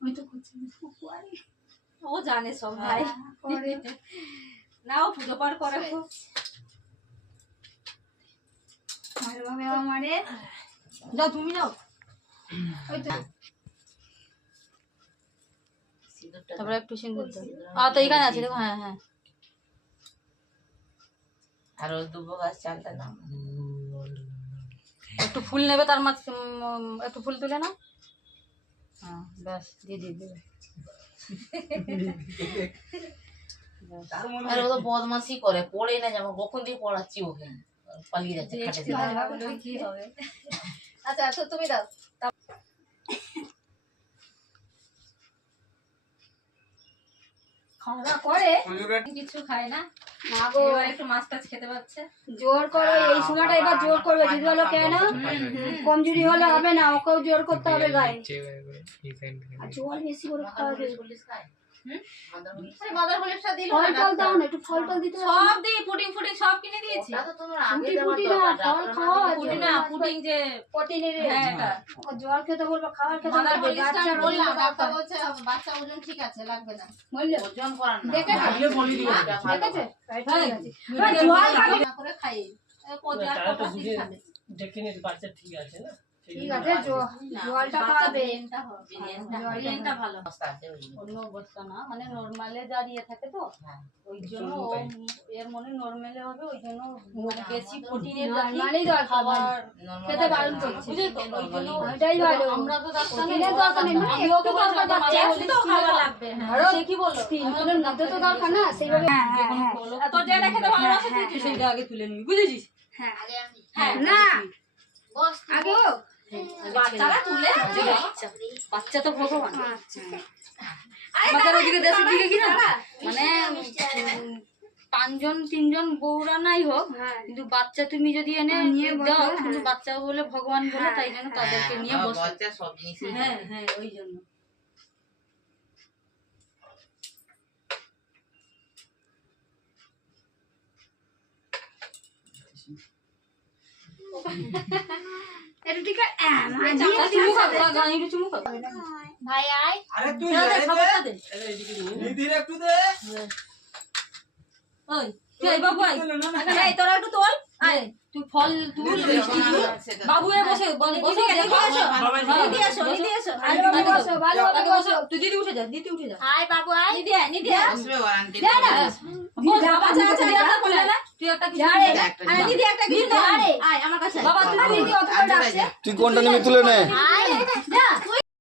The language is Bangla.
আমি তো করছি ও জানে সব ভাই নাও পুজো পার করে খুব ভালোভাবে আমারে যাও তুমি যাও ওই তো তারপরে একটু সিঁদুর দাও তো এখানে আছে দেখো হ্যাঁ হ্যাঁ আর ওই দুবো গাছ চালটা নাম একটু ফুল নেবে তার মাঝে একটু ফুল তুলে নাও হ্যাঁ ব্যাস দিয়ে দেবে আর ও তো বদমাশি করে পড়ে না যেমন কখন দিয়ে পড়াচ্ছি ওকে পালিয়ে যাচ্ছে খাটে থেকে। কি হবে আচ্ছা তো তুমি দাও খাওয়া করে কিছু খায় না না গো এবার একটু মাছ টাছ খেতে পাচ্ছে জোর করো এই সময়টা এবার জোর করবে দিদি হলো কেন কমজোরি হলে হবে না ওকেও জোর করতে হবে গায়ে আর জল বেশি করে খাওয়াবে মাদার হলিপসটা দিল ফল টল দাও না একটু ফল টল দিতে হবে সব দিয়ে পুডিং ফুডিং সব কিনে দিয়েছি ওটা তো তোমার আগে ফুটি দেওয়ার ফুটি না দরকার, ফল খাওয়া পুডিং না পুডিং যে প্রোটিনের হ্যাঁ এটা ওকে জল খেতে বলবো খাবার খেতে মাদার বলবো হলিপসটা বাচ্চা বললাম বললাম ডাক্তার বলছে বাচ্চা ওজন ঠিক আছে লাগবে না বললে ওজন করার না দেখেছো? আগে বলে দিও এটা ভালো। দেখেছে হ্যাঁ, জল খাবে না করে খাই কোজা কত ঠিক খাবে দেখে নিস বাচ্চা ঠিক আছে না ঠিক আছে জলটা খাওয়াবে বিরিয়ানিটা ভালো অবস্থা আছে ওই জন্য। অন্য অবস্থা না মানে নরমালে দাঁড়িয়ে থাকে তো হ্যাঁ। ওই জন্য ও এর মনে নরমালে হবে ওই জন্য মানে বেশি প্রোটিনের নরমালি দরকার খাবার Normal খেতে ভালো বারণ না। করছি বুঝলি তো ওই জন্য ওইটাই ভালো আমরা তো ডাক্তার নেই, প্রোটিনের দরকার নেই মানে আমিও একটু তো দরকার বাচ্চা একটু খাওয়া লাগবে ধরো সে কি বললো 3 কিলোর মধ্যে তো দরকার না সেইভাবে হ্যাঁ হ্যাঁ তোর যেটা খেতে ভালোবাসে তুই সেইটা আগে তুলে নিবি বুঝেছিস হ্যাঁ হ্যাঁ না আগে ও বাচ্চারা তুলে বাচ্চা তো ভগবান আচ্ছা আমাদের ওদিকে দেশের দিকে কি না মানে 5-3জন বউরা নাই হোক হ্যাঁ কিন্তু বাচ্চা তুমি যদি এনে নিয়ে বসো, দাও হ্যাঁ। কিন্তু বাচ্চা বলে ভগবান বলে তাই জন্য তাদেরকে নিয়ে হ্যাঁ, বসে বাচ্চা সব জিনিসই হ্যাঁ হ্যাঁ ওই জন্য এটা ঠিক আছে চুমু খাবে গানি চুমু খাবে ভাই আয় আরে তুই খাবারটা দে নিদির একটু দে ওই তুই এই বাবু আয় এই তোরা একটু তোল আয় তুই ফল তুল মিষ্টি তুল বাবু এ বসে বসে দেখো নিদি আসো নিদি আসো ভালোভাবে বসো ভালোভাবে বসো তুই দিদি উঠে যা দিদি উঠে যা আয় বাবু আয় নিদি আয় নিদি আয় আসবে ওয়ারেন্টি দে না বস বাবা যা আছে দেখা বলে না তুই একটা কিছু যা রে, আয় দিদি একটা কিছু যা রে। আয় আমার কাছে বাবা তুমি দিদি অত করে ডাকছে তুই কোনটা নিবি তুলে নে আয় যা